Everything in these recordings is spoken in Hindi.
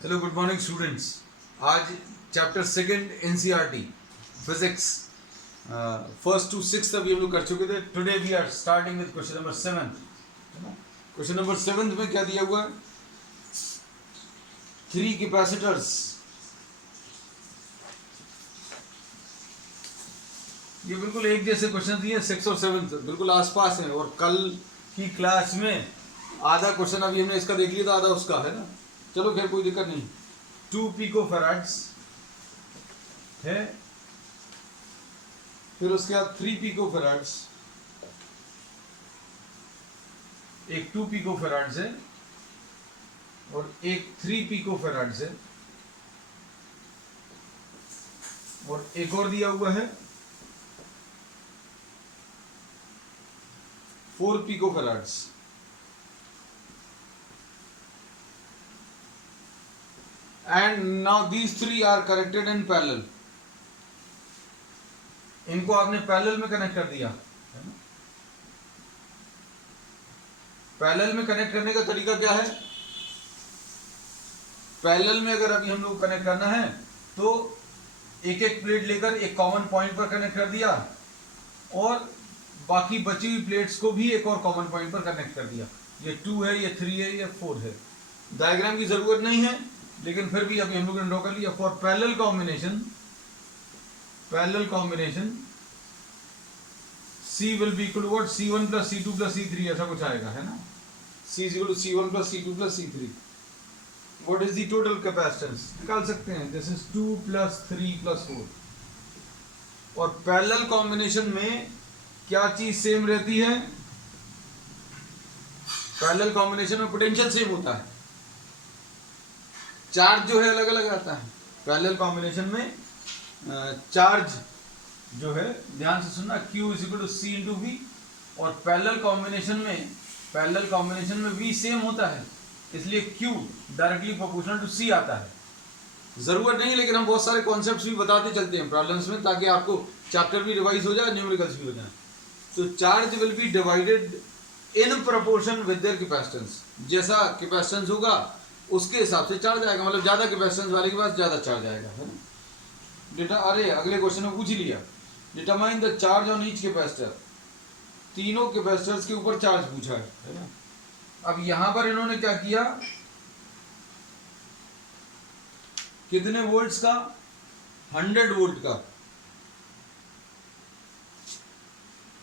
Hello good morning students. आज chapter second NCERT physics first to six अभी हम लोग कर चुके थे। Today we are starting with question number 7। Question number 7 में क्या दिया हुआ है? 3 कैपेसिटर्स। ये बिल्कुल एक जैसे क्वेश्चन दिए, 6 और 7 बिल्कुल आसपास हैं। और कल की क्लास में आधा क्वेश्चन अभी हमने इसका देख लिया था, आधा उसका है ना। चलो खैर कोई दिक्कत नहीं। 2 पिकोफैराड्स है, फिर उसके बाद 3 पिकोफैराड्स, एक 2 पिकोफैराड्स है और एक 3 पिकोफैराड्स है, और एक और दिया हुआ है 4 picofarads. And now these 3 are connected in parallel. इनको आपने पैरेलल में कनेक्ट कर दिया है ना। पैरेलल में कनेक्ट करने का तरीका क्या है? पैरेलल में अगर अभी हम लोग कनेक्ट करना है तो एक एक प्लेट लेकर एक कॉमन पॉइंट पर कनेक्ट कर दिया और बाकी बची हुई प्लेट्स को भी एक और कॉमन पॉइंट पर कनेक्ट कर दिया। ये 2 है, ये 3 है, ये 4 है। डायग्राम की जरूरत नहीं है, लेकिन फिर भी अभी हम लोग ने ड्रॉ कर लिया। For parallel combination C will be equal to what? C1 plus C2 plus C3 ऐसा कुछ आएगा है ना। C is equal to C1 plus C2 plus C3. What is the total capacitance? निकाल सकते हैं। This is 2 plus 3 plus 4. और पैरेलल कॉम्बिनेशन में क्या चीज सेम रहती है? पैरेलल कॉम्बिनेशन में पोटेंशियल सेम होता है, चार्ज जो है अलग अलग आता है। पैरेलल कॉम्बिनेशन में चार्ज जो है, ध्यान से सुनना, Q is equal to C into V। और पैरेलल कॉम्बिनेशन में V सेम होता है, इसलिए Q directly proportional to C आता है। जरूरत नहीं, लेकिन हम बहुत सारे कॉन्सेप्ट्स भी बताते चलते हैं प्रॉब्लम्स में, ताकि आपको चैप्टर भी रिवाइज हो जाए, न्यूमेरिकल्स भी हो जाए। तो charge will be divided in proportion with their capacitance. जैसा कैपेसिटेंस होगा उसके हिसाब से चार्ज आएगा, मतलब ज्यादा कैपेसिटेंस वाले के पास ज्यादा चार्ज आएगा, है ना। डेटा अरे अगले क्वेश्चन में पूछ ही लिया। Determine the charge on each capacitor. तीनों कैपेसिटर्स के ऊपर चार्ज पूछा है ना। अब यहां पर इन्होंने क्या किया, कितने वोल्ट्स का? 100 वोल्ट का,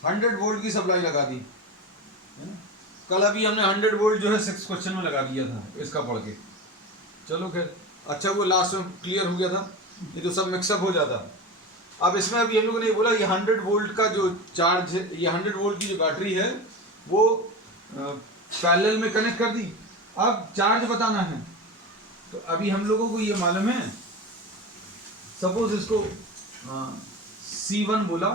100 वोल्ट की सप्लाई लगा दी है ना। कल अभी हमने 100 वोल्ट जो है 6 क्वेश्चन में लगा दिया था इसका पढ़ के। चलो खैर अच्छा वो लास्ट में क्लियर हो गया था, ये तो सब मिक्सअप हो जाता। अब इसमें अभी हम लोगों ने बोला ये 100 वोल्ट का जो चार्ज है, ये 100 वोल्ट की जो बैटरी है वो पैरेलल में कनेक्ट कर दी। अब चार्ज बताना है, तो अभी हम लोगों को ये मालूम है, सपोज इसको C1 बोला,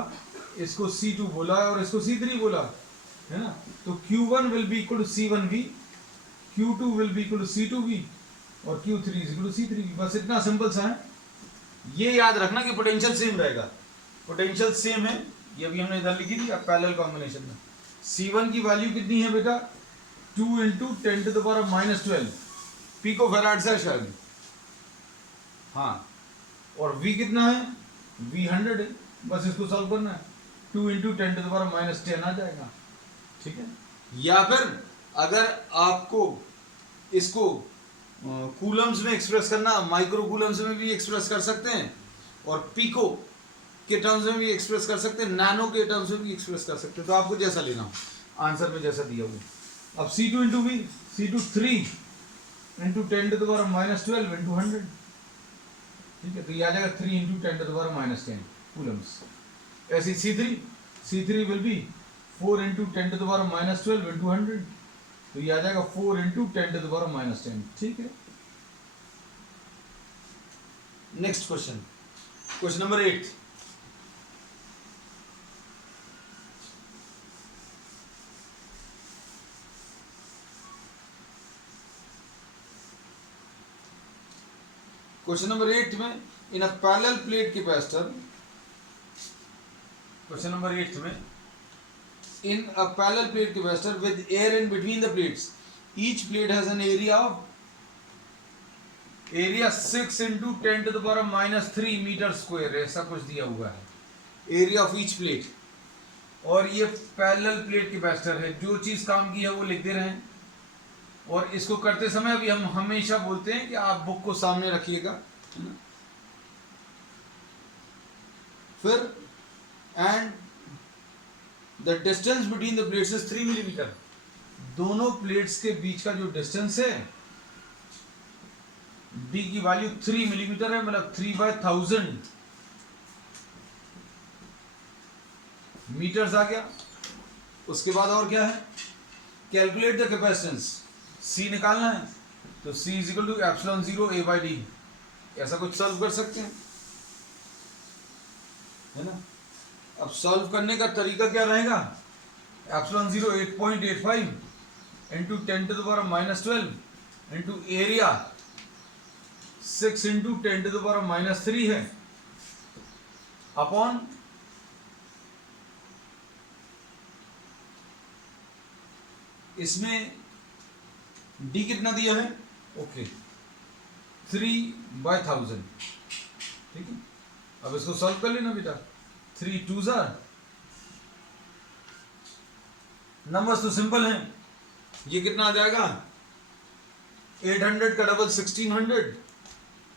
इसको C2 बोला और इसको C3 बोला है ना। तो Q1 will be equal to C1V, Q2 will be equal to C2V और Q3 is equal to C3V। बस इतना सिंपल सा है। ये याद रखना कि पोटेंशियल सेम रहेगा। पोटेंशियल सेम है, ये अभी हमने इधर लिखी थी। अब पैरेलल कॉम्बिनेशन में C1 की वैल्यू कितनी है बेटा? 2 into 10 to the power minus 12 picofarads है शायद, हाँ। और V कितना है? V 100 है। बस इसको सॉल्व करना है, 2 into 10 to the power minus 10 आ जाएगा, ठीक है। या फिर अगर आपको इसको कूलम्स में एक्सप्रेस करना, माइक्रो कूलम्स में भी एक्सप्रेस कर सकते हैं, और पिको के टर्म्स में भी एक्सप्रेस कर सकते हैं, नैनो के टर्म्स में भी एक्सप्रेस कर सकते हैं। तो आपको जैसा लेना हो, आंसर में जैसा दिया हुआ। अब C2 into V, C2 3 into 10 to the power minus 12 into 100, ठीक है। तो ये आ जाएगा 3 into 10 to the power minus 10 coulombs. ऐसे C3 will be 4 into 10 to the power minus 12 into 100, तो ये आ जाएगा 4 into 10 to the power minus 10, ठीक है। Next question, question number 8। Question number 8 में इन a parallel plate capacitor, question number 8 में in a parallel plate capacitor with air in between the plates, each plate has an area of area 6 into 10⁻³ metre square, ऐसा कुछ दिया हुआ है एरिया ऑफ ईच प्लेट। और ये पैरेलल प्लेट कैपेसिटर है। जो चीज काम की है वो लिख दे रहे हैं। और इसको करते समय अभी हम हमेशा बोलते हैं कि आप बुक को सामने रखिएगा, है ना। फिर and the distance between the plates is 3 millimetre. दोनों प्लेट्स के बीच का जो डिस्टेंस है डी की वैल्यू 3 मिलीमीटर है, मतलब 3/1000 मीटर्स आ गया। उसके बाद और क्या है, कैलकुलेट द कैपेसिटेंस, सी निकालना है। तो C is equal to ε0 A/D, ऐसा कुछ सॉल्व कर सकते हैं, है ना। अब सॉल्व करने का तरीका क्या रहेगा, ε0 8.85 इंटू 10⁻12 इंटू एरिया 6 इंटू 10⁻³ है अपॉन इसमें डी कितना दिया है, ओके 3/1000, ठीक है। अब इसको सॉल्व कर लेना बेटा, 3 2 ज़ा, नंबर्स तो सिंपल हैं। ये कितना आ जाएगा, 800 का डबल 1600,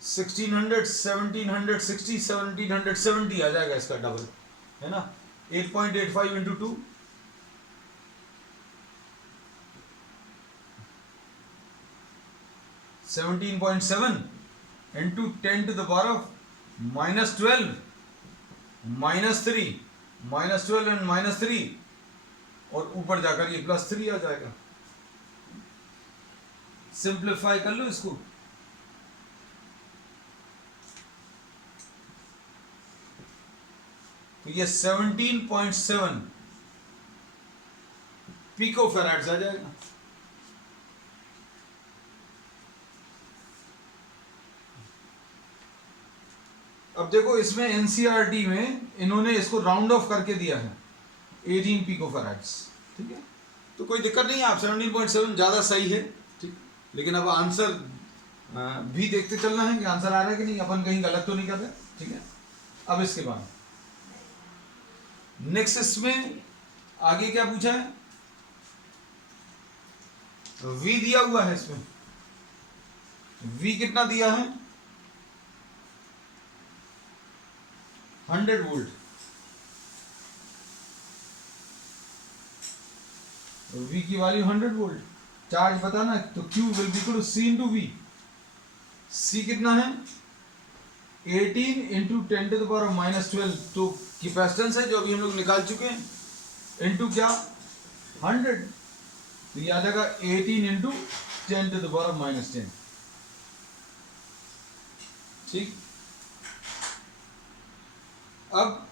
1600 1760 1770 आ जाएगा इसका डबल, है ना। 8.85 इंटू 2 17.7 इंटू 10⁻12 -3 -12 एंड -3 और ऊपर जाकर ये +3 आ जाएगा। सिंप्लीफाई कर लो इसको, तो ये 17.7 पिको फेराड्स आ जाएगा। अब देखो इसमें एनसीईआरटी में इन्होंने इसको राउंड ऑफ करके दिया है 18 पिको फेराड्स, ठीक है। तो कोई दिक्कत नहीं है, आप 17.7 ज़्यादा सही है, ठीक। लेकिन अब आंसर भी देखते चलना है कि आंसर आ रहा है कि नहीं, अपन कहीं गलत तो नहीं कर रहे, ठीक है। अब इसके बाद नेक्स्ट इसमें आगे क्या पूछा है, V दिया हुआ है इसमें। V कितना दिया है, 100 वोल्ट। V की वैल्यू 100 वोल्ट, चार्ज बताना, तो Q will be equal to C into V। C कितना है, 18 इंटू 10⁻12, तो कैपेसिटेंस है जो अभी हम लोग निकाल चुके हैं, इंटू क्या 100, तो ये आ जाएगा 18 इंटू 10⁻10, ठीक। अब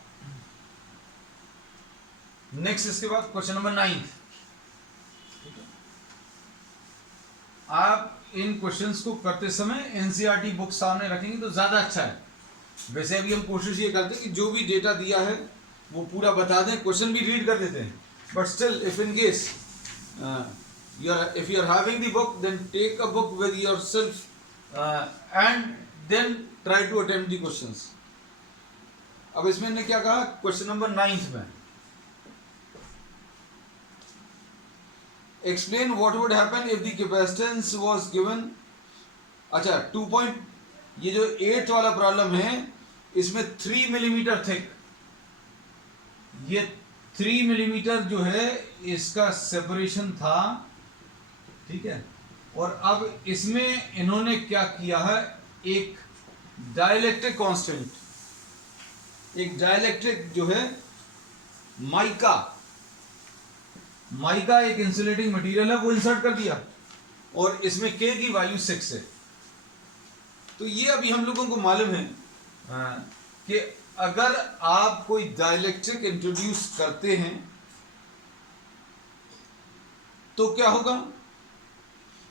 नेक्स्ट इसके बाद क्वेश्चन नंबर 9। आप इन क्वेश्चंस को करते समय एनसीईआरटी बुक सामने रखेंगे तो ज्यादा अच्छा है। वैसे अभी हम कोशिश ये करते हैं कि जो भी डेटा दिया है वो पूरा बता दें, क्वेश्चन भी रीड कर देते हैं, but still if in case if you are having the book, then take a book with yourself and then try to attempt the questions. अब इसमें ने क्या कहा, क्वेश्चन नंबर 9 में explain what would happen if the capacitance was given। अच्छा 2 point, ये जो 8 वाला प्रॉब्लम है इसमें 3 मिलीमीटर थिक, ये 3 मिलीमीटर जो है इसका सेपरेशन था, ठीक है। और अब इसमें इन्होंने क्या किया है, एक डाइलेक्ट्रिक कांस्टेंट, एक डाइलेक्ट्रिक जो है माइका एक इंसुलेटिंग मटेरियल है वो इंसर्ट कर दिया, और इसमें K की वैल्यू 6 है। तो ये अभी हम लोगों को मालूम है कि अगर आप कोई डाइलेक्ट्रिक इंट्रोड्यूस करते हैं तो क्या होगा,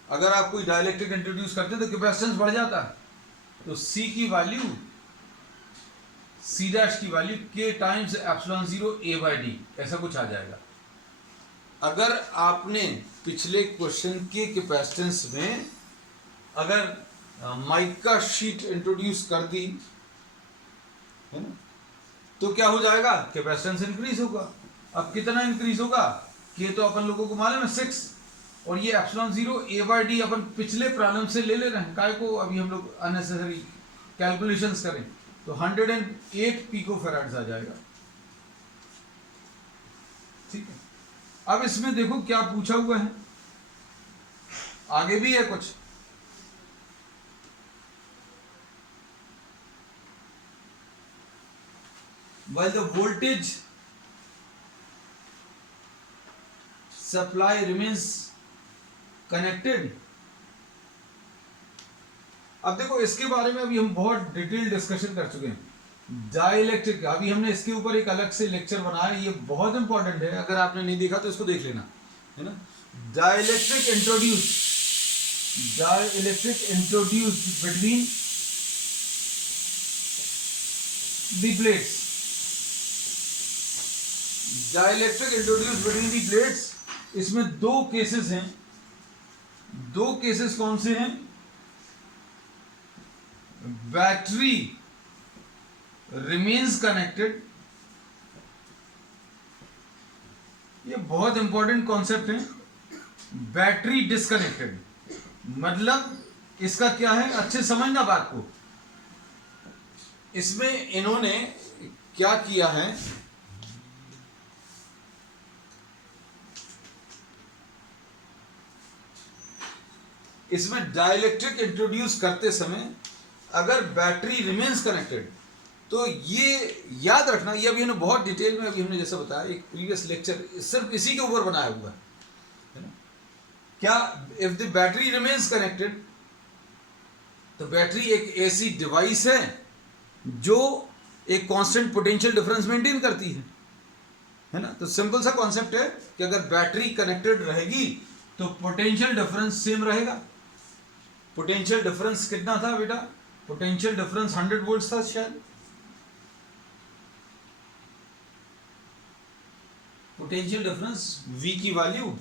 अगर आप कोई डाइलेक्ट्रिक इंट्रोड्यूस करते हैं तो कैपेसिटेंस बढ़ जाता है, तो C की वैल्यू C' की वैल्यू K टाइम्स ε0 A/D, ऐसा कुछ आ जाएगा। अगर आपने पिछले क्वेश्चन के कैपेसिटेंस में अगर माइका शीट इंट्रोड्यूस कर दी, है ना, तो क्या हो जाएगा, कैपेसिटेंस इंक्रीज होगा। अब कितना इंक्रीज होगा, कि तो अपन लोगों को मालूम है 6, और ये एप्सिलॉन 0 A/D अपन पिछले प्रॉब्लम से ले रहे हैं, काय को अभी हम लोग अननेसेसरी कैलकुलेशंस करें, तो 108 पिकोफैराड्स आ जाएगा। ठीक है, अब इसमें देखो क्या पूछा हुआ है, आगे भी है कुछ। While the voltage supply remains connected, अब देखो इसके बारे में अभी हम बहुत डिटेल डिस्कशन कर चुके हैं। डाइलेक्ट्रिक, अभी हमने इसके ऊपर एक अलग से लेक्चर बनाया, ये बहुत इंपॉर्टेंट है, अगर आपने नहीं देखा तो इसको देख लेना, है ना। Dielectric introduced between the plates, dielectric introduced between the plates, इसमें दो केसेस हैं। दो केसेस कौन से हैं, बैटरी रिमेन्स कनेक्टेड, ये बहुत इंपॉर्टेंट कॉन्सेप्ट है। बैटरी डिस्कनेक्टेड, मतलब इसका क्या है, अच्छे समझना बात को। इसमें इन्होंने क्या किया है, इसमें डाइलेक्ट्रिक इंट्रोड्यूस करते समय अगर बैटरी रिमेन्स कनेक्टेड, तो ये याद रखना, ये अभी हमने बहुत डिटेल में, अभी हमने जैसा बताया एक प्रीवियस लेक्चर सिर्फ इसी के ऊपर बनाया हुआ है ना। क्या, if the battery remains connected, तो बैटरी एक ऐसी डिवाइस है जो एक कांस्टेंट पोटेंशियल डिफरेंस मेंटेन करती है ना। तो सिंपल सा कॉन्सेप्ट है कि अगर बैटरी कनेक्टेड रहेगी तो पोटेंशियल डिफरेंस सेम रहेगा। पोटेंशियल डिफरेंस कितना था बेटा, पोटेंशियल डिफरेंस 100 वोल्ट था शायद। पोटेंशियल डिफरेंस V की वैल्यू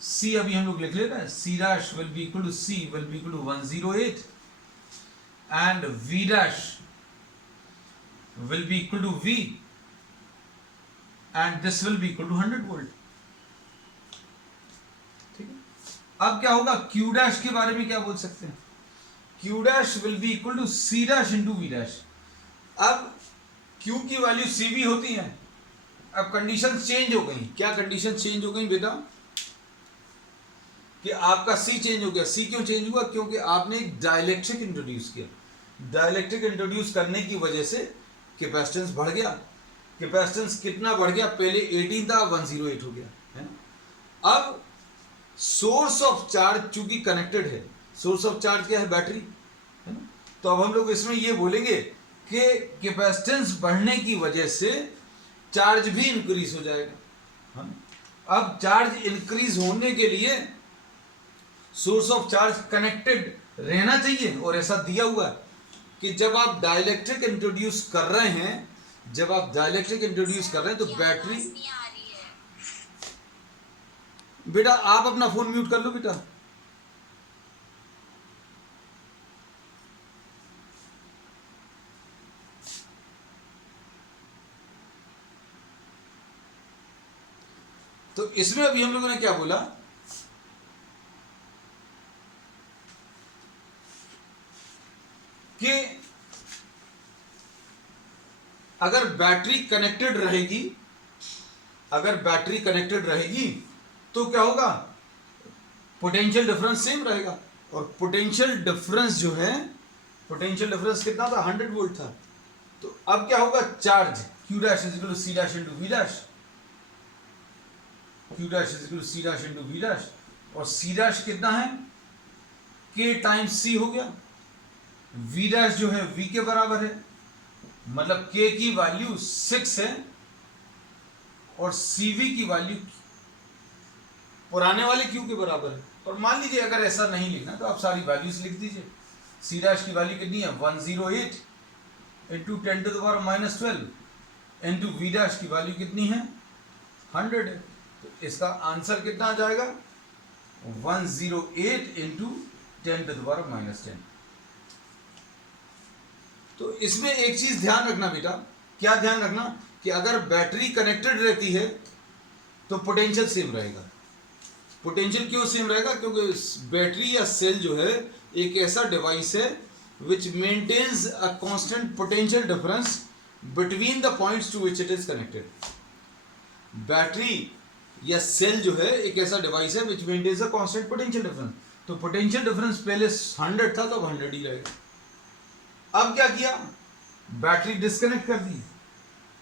C अभी हम लोग लिख ले रहे हैं, C dash will be equal to C will be equal to 108 and V dash will be equal to V and this will be equal to 100 volt. ठीक है, अब क्या होगा, Q डैश के बारे में क्या बोल सकते हैं, Q dash will be equal to C dash into V dash. अब Q की वैल्यू CV होती है, अब कंडीशन चेंज हो गई। क्या कंडीशन चेंज हो गई बेटा, कि आपका C चेंज हो गया। C क्यों चेंज हुआ, क्योंकि आपने एक डाइलेक्ट्रिक इंट्रोड्यूस किया। डाइलेक्ट्रिक इंट्रोड्यूस करने की वजह से कैपेसिटेंस बढ़ गया। कैपेसिटेंस कितना बढ़ गया, पहले 18 था, 108 हो गया, है ना। अब सोर्स ऑफ चार्ज चूंकि कनेक्टेड है, सोर्स ऑफ चार्ज क्या है, बैटरी, है ना। तो अब हम लोग इसमें ये बोलेंगे कि कैपेसिटेंस बढ़ने की वजह से चार्ज भी इंक्रीज हो जाएगा, है ना। अब चार्ज इंक्रीज होने के लिए सोर्स ऑफ चार्ज कनेक्टेड रहना चाहिए, और ऐसा दिया हुआ है कि जब आप डाइलेक्ट्रिक इंट्रोड्यूस कर रहे हैं, जब आप डाइलेक्ट्रिक इंट्रोड्यूस कर रहे हैं तो बैटरी, बेटा आप अपना फोन म्यूट कर लो बेटा। तो इसमें अभी हम लोगों ने क्या बोला, कि अगर बैटरी कनेक्टेड रहेगी, अगर बैटरी कनेक्टेड रहेगी तो क्या होगा, पोटेंशियल डिफरेंस सेम रहेगा। और पोटेंशियल डिफरेंस जो है, पोटेंशियल डिफरेंस कितना था, 100 वोल्ट था। तो अब क्या होगा, charge Q dash is equal to C dash into V dash, Q dash is equal to C dash into V dash, और C डैश कितना है, K टाइम्स C हो गया। V डैश जो है V के बराबर है, मतलब K की वैल्यू 6 है और CV की वैल्यू पुराने वाले Q के बराबर है। और मान लीजिए अगर ऐसा नहीं लिखना तो आप सारी वैल्यूज लिख दीजिए। C डैश की वैल्यू कितनी है, 108 into 10 to the power -12 into V dash की वैल्यू कितनी है, 100 है। तो इसका आंसर कितना आ जाएगा, 108 इंटू 10⁻⁻10। तो इसमें एक चीज ध्यान रखना बेटा, क्या ध्यान रखना कि अगर बैटरी कनेक्टेड रहती है तो पोटेंशियल सेम रहेगा। पोटेंशियल क्यों सेम रहेगा? क्योंकि बैटरी या सेल जो है एक ऐसा डिवाइस है which maintains a constant potential difference between the points to which it is connected. Battery या सेल जो है एक ऐसा डिवाइस है which maintains a constant potential difference. तो पोटेंशियल डिफरेंस पहले 100 था तो अब 100 ही रहेगा। अब क्या किया? बैटरी डिस्कनेक्ट कर दी।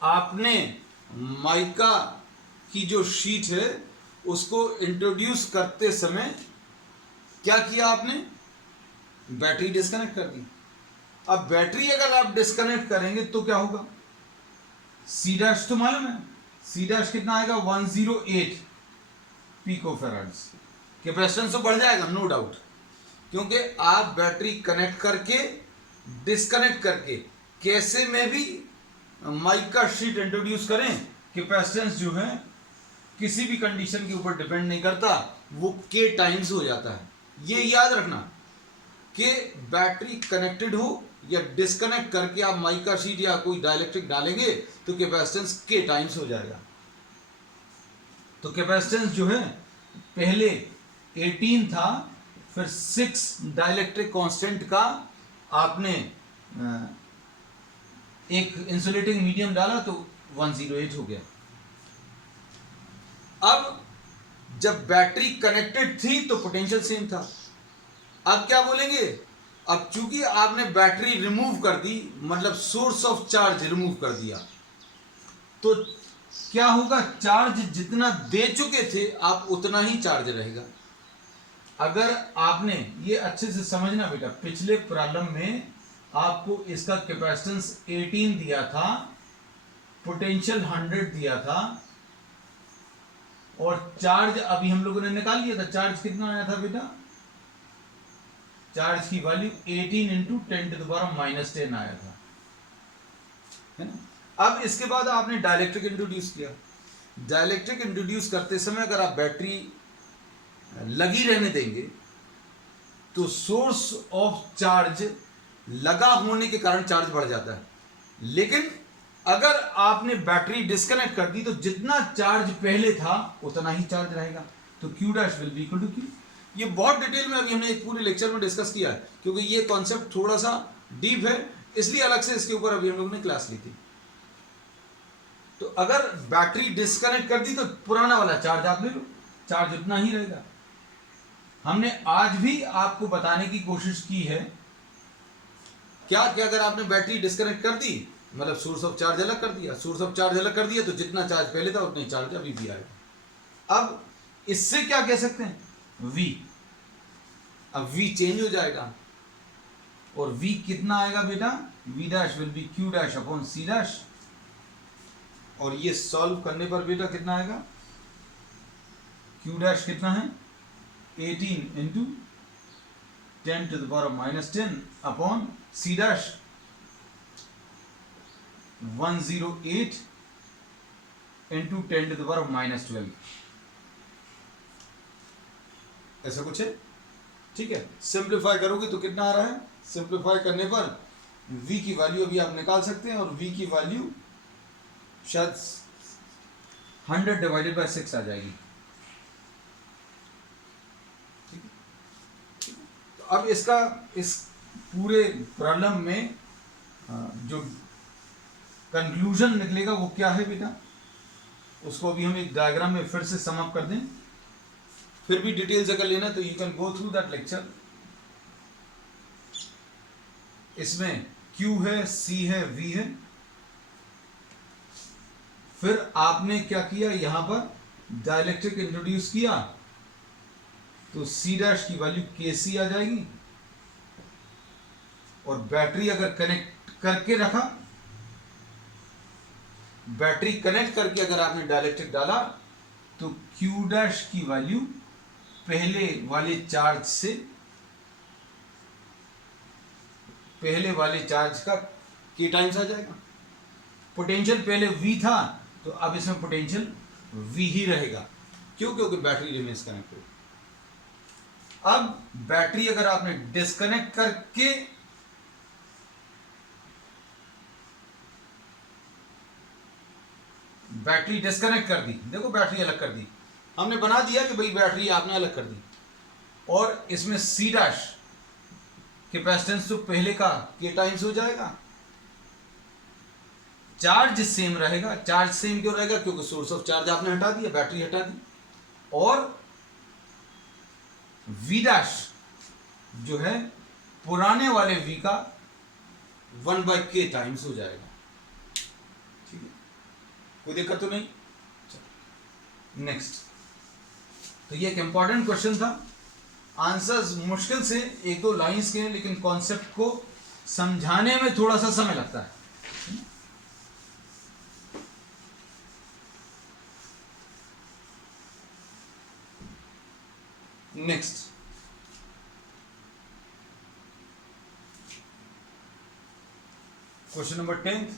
आपने माइका की जो शीट है उसको इंट्रोड्यूस करते समय क्या किया आपने? बैटरी डिस्कनेक्ट कर दी। अब बैटरी अगर आप डिस्कनेक्ट करेंगे तो क्या होगा? सी डैश तो मालूम है, सी डैश कितना आएगा? 108 पिकोफैराड्स। कैपेसिटेंस तो बढ़ जाएगा नो डाउट, क्योंकि आप बैटरी कनेक्ट करके डिस्कनेक्ट करके कैसे में भी माइका शीट इंट्रोड्यूस करें, कैपेसिटेंस जो है किसी भी कंडीशन के ऊपर डिपेंड नहीं करता, वो के टाइम्स हो जाता है। ये याद रखना कि बैटरी कनेक्टेड हो या डिस्कनेक्ट करके आप माइका शीट या कोई डाइलेक्ट्रिक डालेंगे तो कैपेसिटेंस के टाइम्स हो जाएगा। तो कैपेसिटेंस जो है पहले 18 था, फिर 6 डाइलेक्ट्रिक कांस्टेंट का आपने एक इंसुलेटिंग मीडियम डाला तो 108 हो गया। अब जब बैटरी कनेक्टेड थी तो पोटेंशियल सेम था। अब क्या बोलेंगे? अब चूंकि आपने बैटरी रिमूव कर दी, मतलब सोर्स ऑफ चार्ज रिमूव कर दिया, तो क्या होगा? चार्ज जितना दे चुके थे आप उतना ही चार्ज रहेगा। अगर आपने ये अच्छे से समझना बेटा, पिछले प्रॉब्लम में आपको इसका कैपेसिटेंस 18 दिया था, पोटेंशियल 100 दिया था, और चार्ज अभी हम लोगों ने निकाल लिया था। चार्ज कितना आया था बेटा? चार्ज की वैल्यू 18 इंटू 10⁻⁻10 आया था, है ना। अब इसके बाद आपने डाइलेक्ट्रिक इंट्रोड्यूस किया। डाइलेक्ट्रिक इंट्रोड्यूस करते समय अगर आप बैटरी लगी रहने देंगे तो सोर्स ऑफ चार्ज लगा होने के कारण चार्ज बढ़ जाता है, लेकिन अगर आपने बैटरी डिस्कनेक्ट कर दी तो जितना चार्ज पहले था उतना ही चार्ज रहेगा। तो Q dash will be equal to Q। ये बहुत डिटेल में अभी हमने एक पूरे लेक्चर में डिस्कस किया है, क्योंकि ये कॉन्सेप्ट थोड़ा सा डीप है, इसलिए अलग से इसके ऊपर अभी हम लोगों ने क्लास ली थी। तो अगर बैटरी डिस्कनेक्ट कर दी तो पुराना वाला चार्ज आप ले लो, चार्ज उतना ही रहेगा। हमने आज भी आपको बताने की कोशिश की है क्या कि अगर आपने बैटरी डिस्कनेक्ट कर दी, मतलब सोर्स ऑफ चार्ज अलग कर दिया, सोर्स ऑफ चार्ज अलग कर दिया, तो जितना चार्ज पहले था उतना ही चार्ज अभी भी आएगा। अब इससे क्या कह सकते हैं? V। अब V चेंज हो जाएगा, और V कितना आएगा बेटा? V dash will B Q dash upon C dash, और ये सॉल्व करने पर बेटा कितना आएगा? Q डैश कितना है? 18 into 10⁻⁻10 upon C dash 108 into 10⁻⁻12। ऐसा कुछ है, ठीक है। सिंप्लीफाई करोगे तो कितना आ रहा है? सिंप्लीफाई करने पर V की वैल्यू अभी आप निकाल सकते हैं, और V की वैल्यू शायद 100/6 आ जाएगी। तो अब इसका इस पूरे प्रॉब्लम में जो कंक्लूजन निकलेगा वो क्या है बेटा, उसको अभी हम एक डायग्राम में फिर से सम अप कर दें। फिर भी डिटेल्स अगर लेना तो you can go through that lecture. इसमें Q है, C है, V है। फिर आपने क्या किया, यहां पर डाइलेक्ट्रिक इंट्रोड्यूस किया तो C डैश की वैल्यू KC आ जाएगी, और बैटरी अगर कनेक्ट करके रखा, बैटरी कनेक्ट करके अगर आपने डाइलेक्ट्रिक डाला तो Q डैश की वैल्यू पहले वाले चार्ज का K टाइम्स आ जाएगा। पोटेंशियल पहले V था तो अब इसमें पोटेंशियल V ही रहेगा। क्यों? क्योंकि बैटरी रिमेन्स कनेक्टेड। अब बैटरी अगर आपने डिस्कनेक्ट करके बैटरी डिस्कनेक्ट कर दी, देखो बैटरी अलग कर दी, हमने बना दिया कि भाई बैटरी आपने अलग कर दी, और इसमें सी डैश कैपेसिटेंस तो पहले का के टाइम्स हो जाएगा, चार्ज सेम रहेगा। चार्ज सेम क्यों रहेगा? क्योंकि सोर्स ऑफ चार्ज आपने हटा दिया, बैटरी हटा दी, और वी डैश जो है पुराने वाले वी का 1/k टाइम्स हो जाएगा। ठीक है, कोई दिक्कत तो नहीं? नेक्स्ट, तो ये एक इंपॉर्टेंट क्वेश्चन था। आंसर्स मुश्किल से 1-2 लाइंस के हैं, लेकिन कॉन्सेप्ट को समझाने में थोड़ा सा समय लगता है। Next, question number 10th।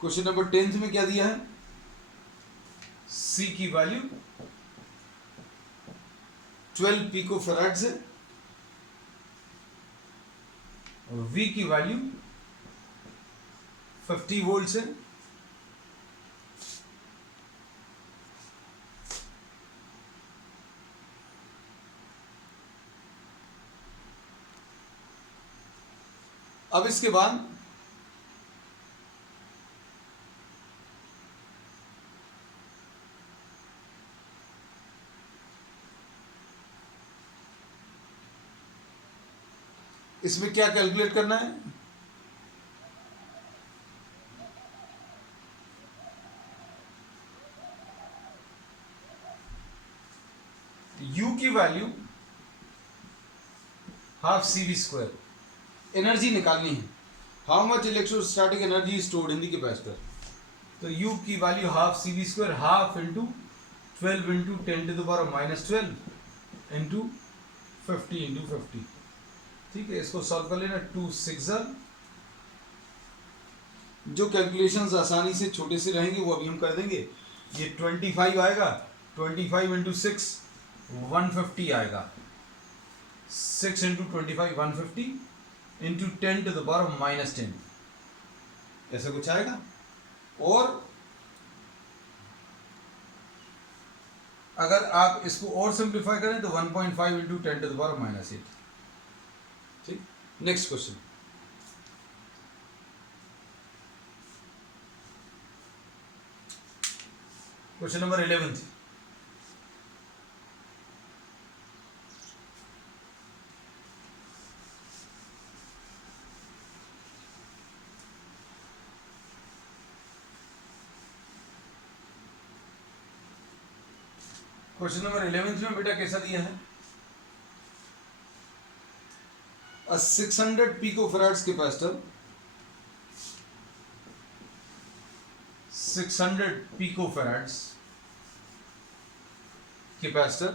Question number 10th में क्या दिया है? सी की वैल्यू 12 पिको फैराड्स है और वी की वैल्यू 50 वोल्ट्स है। अब इसके बाद इसमें क्या कैलकुलेट करना है? U की वैल्यू हाफ CV², एनर्जी निकालनी है। How much electrostatic energy stored in the capacitor. तो U की value half CV², half into 12 into 10⁻⁻12 into 50 into 50। ठीक है, इसको सॉल्व कर लेना। 2 6 जो कैलकुलेशंस आसानी से छोटे से रहेंगे वो अभी हम कर देंगे। ये 25 आएगा, 25 इंटू 6 150 आएगा, 6 इंटू 25 150 इंटू 10⁻⁻10 ऐसा कुछ आएगा। और अगर आप इसको और सिंप्लीफाई करें तो 1.5 इंटू 10⁻⁻8। ठीक, next question. Question number 11। Question number 11 में बेटा कैसा दिया है? A 600 picofarads capacitor, 600 picofarads capacitor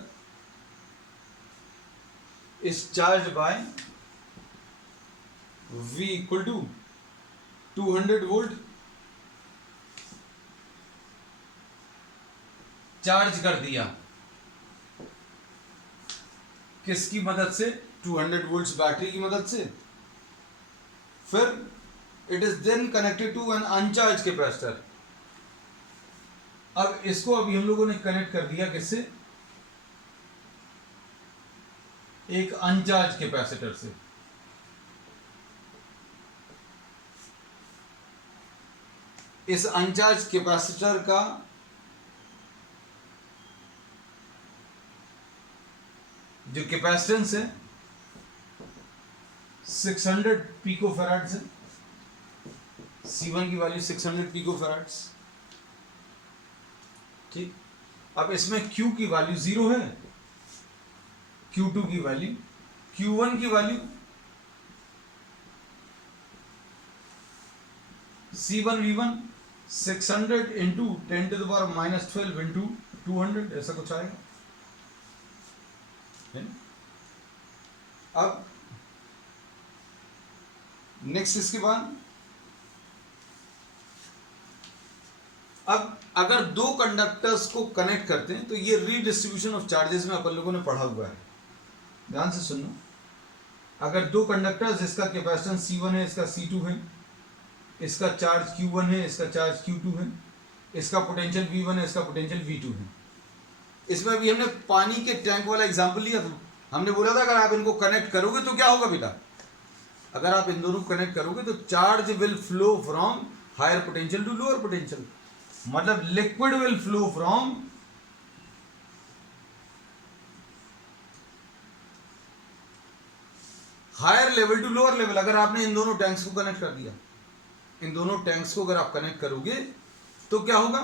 is charged by V equal to 200 volt। Charge कर दिया किसकी मदद से? 200 वोल्ट्स बैटरी की मदद से। फिर it is then connected to an uncharge capacitor. अब इसको अभी हम लोगों ने कनेक्ट कर दिया किससे? एक अनचार्ज कैपेसिटर से। इस अनचार्ज कैपेसिटर का जो कैपेसिटेंस है 600 पिकोफैराड्स है। C1 की वैल्यू 600 पिकोफैराड्स। ठीक, अब इसमें Q की वैल्यू 0 है, Q2 की वैल्यू, Q1 की value C1 V1 600 into 10⁻⁻12 into 200 ऐसा कुछ आएगा। अब नेक्स्ट इसके बाद अब अगर दो कंडक्टर्स को कनेक्ट करते हैं तो ये रीडिस्ट्रीब्यूशन ऑफ चार्जेस में अपन लोगों ने पढ़ा हुआ है, ध्यान से सुनो। अगर दो कंडक्टर्स, इसका कैपेसिटेंस C1 है, इसका C2 है, इसका चार्ज Q1 है, इसका चार्ज Q2 है, इसका पोटेंशियल V1 है, इसका पोटेंशियल V2 है। इसमें अभी हमने पानी के टैंक वाला एग्जांपल लिया था। हमने बोला था अगर आप इनको कनेक्ट करोगे तो क्या होगा बेटा, अगर आप इन दोनों को कनेक्ट करोगे तो charge will flow from higher potential to lower potential, मतलब liquid will flow from higher level to lower level. अगर आपने इन दोनों टैंक्स को कनेक्ट कर दिया, इन दोनों टैंक्स को अगर आप कनेक्ट करोगे तो क्या होगा,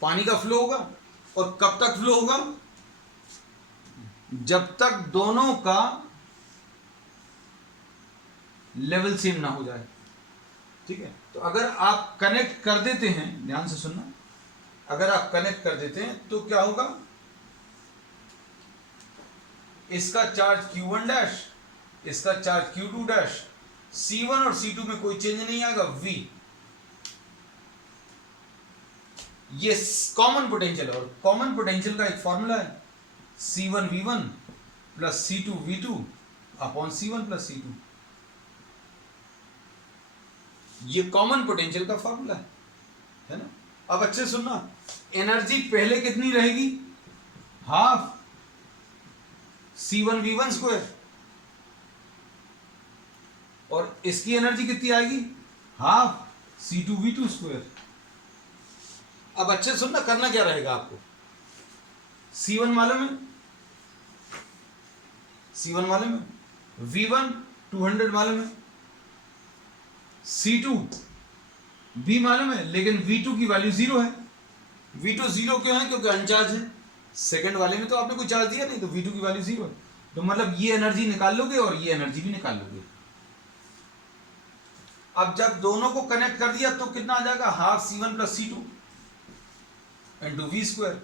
पानी का फ्लो होगा। और कब तक फ्लो होगा, जब तक दोनों का लेवल सेम ना हो जाए, ठीक है। तो अगर आप कनेक्ट कर देते हैं, ध्यान से सुनना, अगर आप कनेक्ट कर देते हैं तो क्या होगा, इसका चार्ज Q1 डैश, इसका चार्ज Q2 डैश, C1 और C2 में कोई चेंज नहीं आएगा, V ये कॉमन पोटेंशियल है। और कॉमन पोटेंशियल का एक फॉर्मूला है C1 V1 plus C2 V2 upon C1 plus C2, ये कॉमन पोटेंशियल का फॉर्मूला है ना। अब अच्छे सुनना, एनर्जी पहले कितनी रहेगी, हाफ C1 V1 स्क्वायर, और इसकी एनर्जी कितनी आएगी, हाफ C2 V2 स्क्वायर। अब अच्छे सुनना, करना क्या रहेगा आपको, C1 मालूम है, C1 मालूम है, V1 200 मालूम है, C2 भी मालूम है, लेकिन V2 की वैल्यू 0 है। V2 0 क्यों है, क्योंकि अनचार्ज है। सेकंड वाले में तो आपने कोई चार्ज दिया नहीं, तो V2 की वैल्यू 0 है। तो मतलब ये एनर्जी निकाल लोगे और ये एनर्जी भी निकाल लोगे। अब जब दोनों को कनेक्ट कर दिया तो कितना आ जाएगा, half C1 plus C2 into V square.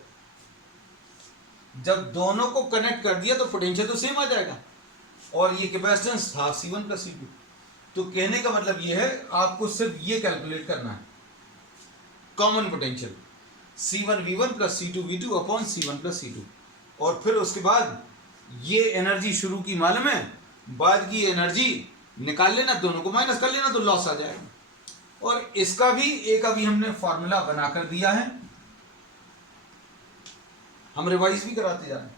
जब दोनों को कनेक्ट कर दिया तो पोटेंशियल तो सेम आ जाएगा, और ये capacitance half C1 plus C2। तो कहने का मतलब ये है, आपको सिर्फ ये कैलकुलेट करना है, common potential C1 V1 plus C2 V2 upon C1 plus C2, और फिर उसके बाद ये एनर्जी शुरू की मालूम है, बाद की एनर्जी निकाल लेना, दोनों को माइनस कर लेना तो लॉस आ जाएगा। और इसका भी एक अभी हमने फॉर्मूला बनाकर दिया है, हम रिवाइज भी कराते जा रहे हैं,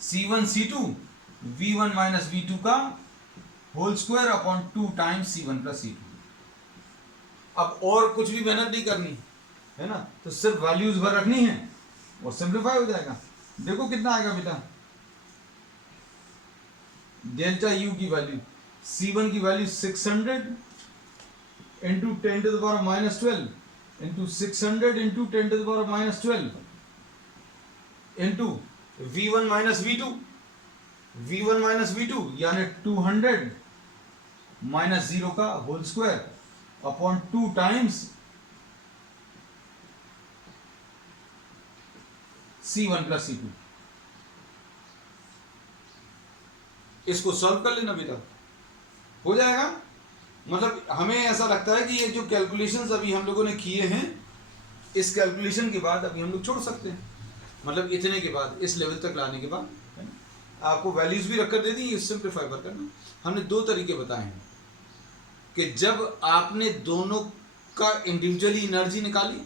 C1 C2 V1 minus V2 का whole square upon 2 times C1 plus C2। अब और कुछ भी मेहनत नहीं करनी है ना, तो सिर्फ वैल्यूज भर रखनी है और सिंप्लीफाई हो जाएगा। देखो कितना आएगा बेटा, डेल्टा U की वैल्यू, C1 की value 600 into 10 to the power minus 12 into 600 into 10 to the power minus 12 into V1 minus V2 यानी 200 माइनस 0 का whole square upon 2 times C1 plus C2। इसको सॉल्व कर लेना बेटा, हो जाएगा। मतलब हमें ऐसा लगता है कि ये जो कैलकुलेशंस अभी हम लोगों ने किए हैं, इस कैलकुलेशन के बाद अभी हम लोग छोड़ सकते हैं, मतलब इतने के बाद, इस लेवल तक लाने के बाद है ना। आपको वैल्यूज भी रखकर दे दी, सिंप्लीफाई पर करना। हमने दो तरीके बताए हैं कि जब आपने दोनों का इंडिविजुअली एनर्जी निकाली,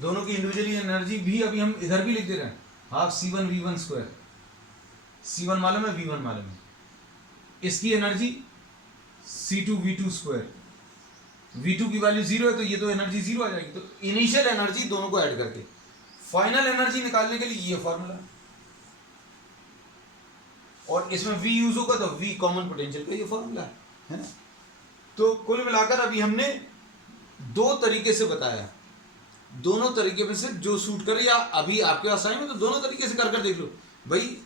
दोनों की इंडिविजुअली एनर्जी भी अभी हम इधर भी लिख दे रहे हैं, half C1 V1 square, C1 मालूम है, V1 मालूम है, इसकी energy C2 V2 square, V2 की वैल्यू 0 है तो ये तो एनर्जी 0 आ जाएगी। तो इनिशियल एनर्जी दोनों को ऐड करके फाइनल एनर्जी निकालने के लिए ये फॉर्मूला, और इसमें V यूज होगा तो V कॉमन पोटेंशियल का ये फॉर्मूला है ना। तो कुल मिलाकर अभी हमने दो तरीके से बताया, दोनों तरीके में से जो सूट करे, या अभी आपके पास टाइम है तो दोनों तरीके से कर देख लो भाई।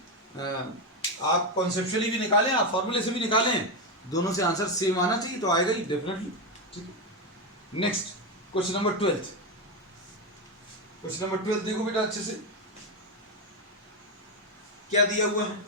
आप कॉन्सेप्चुअली भी निकालें, आप फॉर्मूले से भी निकालें, दोनों से आंसर सेम आना चाहिए तो आएगा ही डेफिनेटली, ठीक है। Next question number 12, question number 12 देखो बेटा अच्छे से, क्या दिया हुआ है।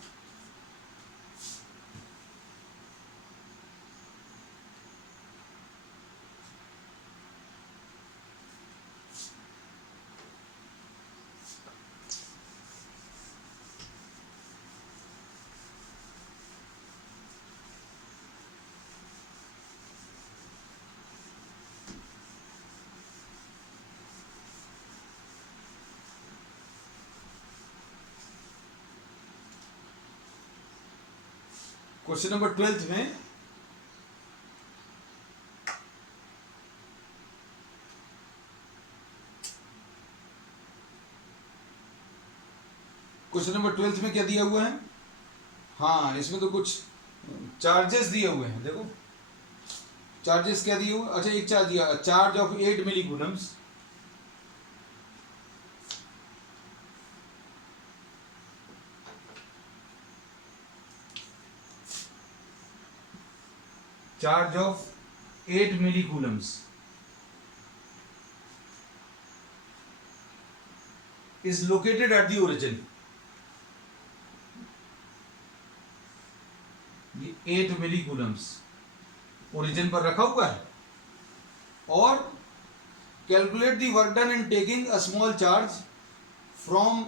क्वेश्चन नंबर 12 में क्या दिया हुआ है? हाँ, इसमें तो कुछ चार्जेस दिए हुए हैं। देखो चार्जेस क्या दिए हुए। अच्छा, एक चार्ज दिया, charge of 8 milli coulombs charge of 8 millicoulombs is located at the origin. ये 8 मिलीकूलम्स ओरिजिन पर रखा हुआ है और calculate the work done in taking a small charge from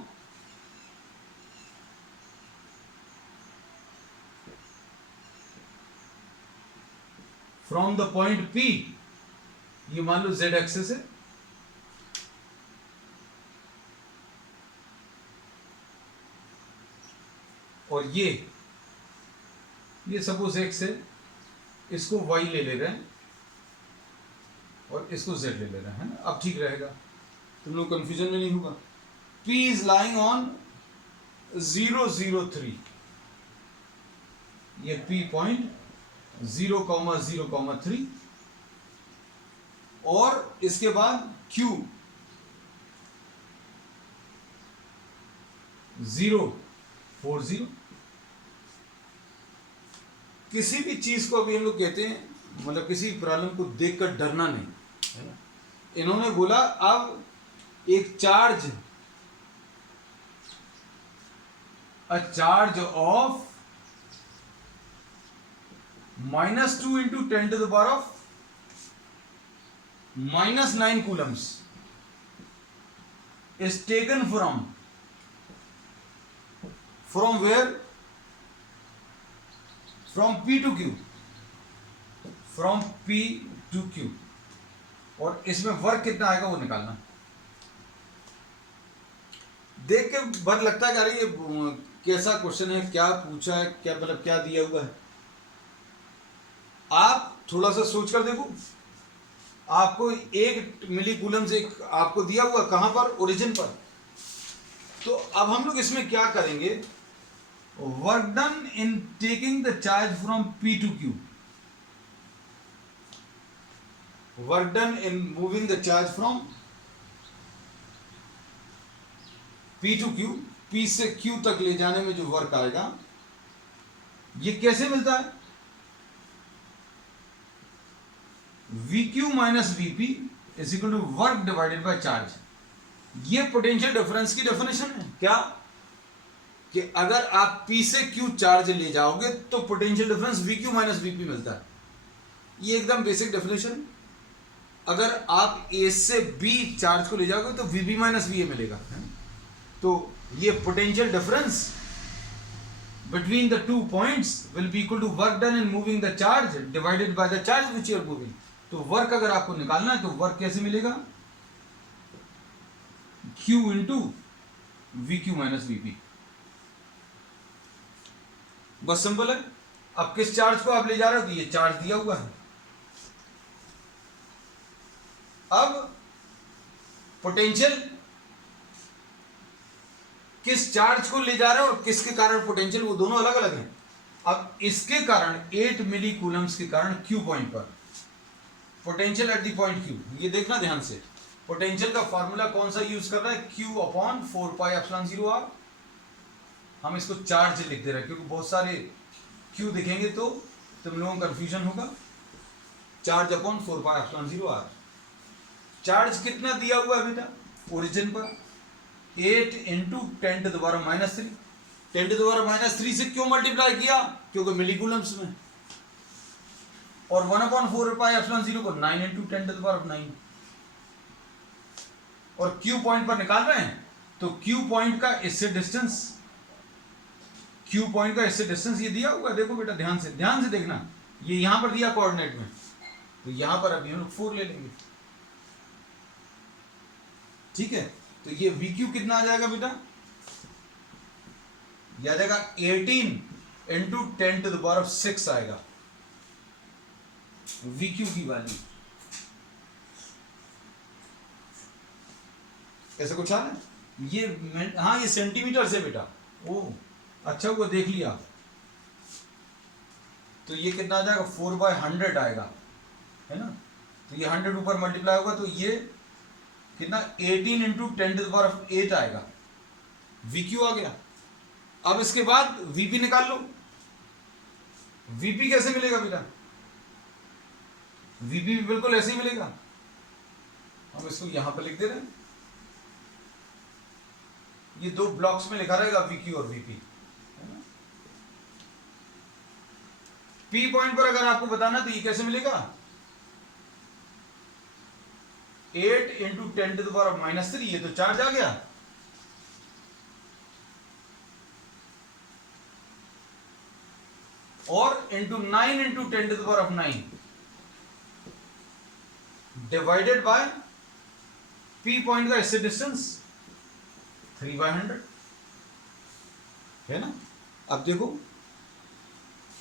the point P, ये मान लो Z एक्सेस है, और ये सपोज X है, इसको Y ले रहे हैं और इसको Z ले रहे हैं। अब ठीक रहेगा, तुम लोग कंफ्यूजन में नहीं होगा। P इज लाइंग ऑन 003, ये P पॉइंट 0,0,3 और इसके बाद Q 0,40। किसी भी चीज को अभी हम लोग कहते हैं, मतलब किसी प्रॉब्लम को देखकर डरना नहीं, है ना। इन्होंने बोला अब एक charge, a charge of -2 into 10 to the power of -9 coulombs is taken from where? From P to Q, from P to Q, और इसमें वर्क कितना आएगा वो निकालना। देख के बर लगता है यार ये कैसा क्वेश्चन है, क्या पूछा है, क्या मतलब क्या दिया हुआ है। आप थोड़ा सा सोच कर देखो, आपको 1 मिलीकूलम से आपको दिया हुआ कहां पर? ओरिजिन पर। तो अब हम लोग इसमें क्या करेंगे? Work done in taking the charge from P to Q, work done in moving the charge from P to Q, P से Q तक ले जाने में जो वर्क आएगा, ये कैसे मिलता है? VQ minus VP is equal to work divided by charge. ये पोटेंशियल डिफरेंस की डेफिनेशन है। क्या कि अगर आप P से Q चार्ज ले जाओगे तो potential difference VQ minus VP मिलता है। ये एकदम बेसिक डेफिनेशन। अगर आप A से B चार्ज को ले जाओगे तो VB माइनस VA मिलेगा। तो ये potential difference between the 2 points will be equal to work done in moving the charge divided by the charge which you are moving। तो वर्क अगर आपको निकालना है तो वर्क कैसे मिलेगा? Q into VQ minus VP। बस सिंपल है। अब किस चार्ज को आप ले जा रहे हो? तो ये चार्ज दिया हुआ है। अब पोटेंशियल किस चार्ज को ले जा रहे हो और किसके कारण पोटेंशियल, वो दोनों अलग अलग हैं। अब इसके कारण 8 मिली कूलम्स के कारण Q पॉइंट पर potential at the point Q, ये देखना ध्यान से। पोटेंशियल का फॉर्मूला कौन सा यूज कर रहा है? Q upon 4πε0r। हम इसको चार्ज लिख दे रहे हैं क्योंकि बहुत सारे Q दिखेंगे तो तुम लोगों को कंफ्यूजन होगा। Charge upon 4πε0r। चार्ज कितना दिया हुआ है बेटा? ओरिजिन पर 8 into 10 to the power -3। 10 to the power -3 से क्यों मल्टीप्लाई किया? क्योंकि मिलीकूलम्स में। और 1/4πε0 को 9 इंटू 10 टू द पावर 9। और Q पॉइंट पर निकाल रहे हैं तो Q पॉइंट का इससे डिस्टेंस, ये दिया हुआ है। देखो बेटा ध्यान से देखना। ये यहां पर दिया कोऑर्डिनेट में, तो यहां पर अभी हम लोग 4 ले लेंगे। ठीक है, तो ये VQ कितना आ जाएगा बेटा? ये आ जाएगा 18 इंटू 10⁶ आएगा VQ की वैल्यू। ऐसे कुछ आ ना ये हाँ ये सेंटीमीटर से बेटा। ओ अच्छा हुआ देख लिया। तो ये कितना आ जाएगा 4/100 आएगा है ना। तो ये 100 ऊपर मल्टीप्लाई होगा तो ये कितना 18 इंटू 10⁸ आएगा। VQ आ गया। अब इसके बाद VP निकाल लो। VP कैसे मिलेगा बेटा? VP भी बिल्कुल ऐसे ही मिलेगा। हम इसको यहां पर लिख दे रहे हैं। ये दो ब्लॉक्स में लिखा रहेगा VQ और VP। P पॉइंट पर अगर आपको बताना तो ये कैसे मिलेगा 8 इंटू 10⁻³ ये तो चार्ज आ गया। और into 9 into 10⁹ divided by P point का इससे डिस्टेंस 3/100 है ना। अब देखो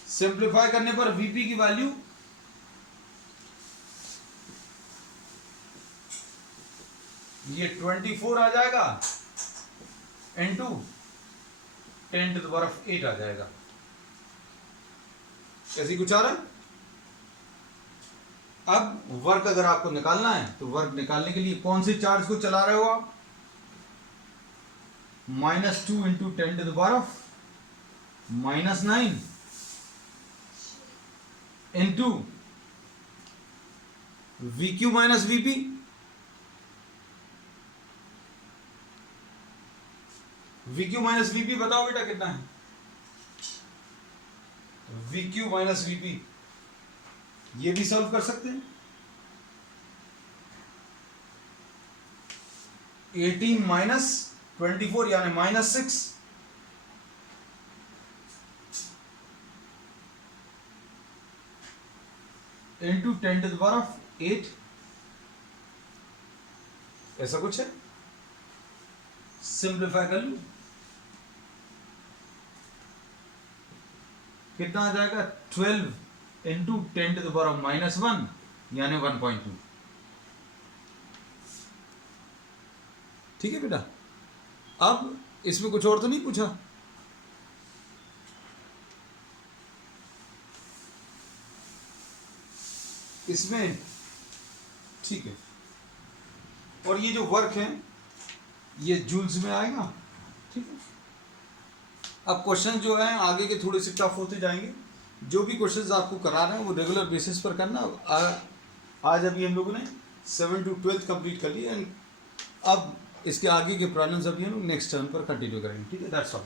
सिंप्लीफाई करने पर VP की वैल्यू ये 24 आ जाएगा इंटू 10⁸ आ जाएगा। कैसी कुछ आ रहा है। अब वर्क अगर आपको निकालना है तो वर्क निकालने के लिए कौन से चार्ज को चला रहे हो आप -2 into 10⁻⁹ into VQ minus VP। VQ minus VP बताओ बेटा कितना है। VQ माइनस VP ये भी सॉल्व कर सकते हैं। 18 माइनस 24 यानी -6 इंटू 10⁸ ऐसा कुछ है। सिंप्लीफाई कर लो कितना आ जाएगा 12 इंटू 10⁻⁻1 यानी 1.2। ठीक है बेटा। अब इसमें कुछ और तो नहीं पूछा। इसमें ठीक है। और ये जो वर्क है ये जूल्स में आएगा। ठीक है। अब क्वेश्चन जो है आगे के थोड़े से टफ होते जाएंगे। जो भी क्वेश्चंस आपको करा रहे हैं वो रेगुलर बेसिस पर करना। आज अभी हम लोगों ने 7 to 12 कंप्लीट कर लिया। अब इसके आगे के प्रॉब्लम्स अभी हम लोग नेक्स्ट टर्म पर कंटिन्यू करेंगे। ठीक है। That's all.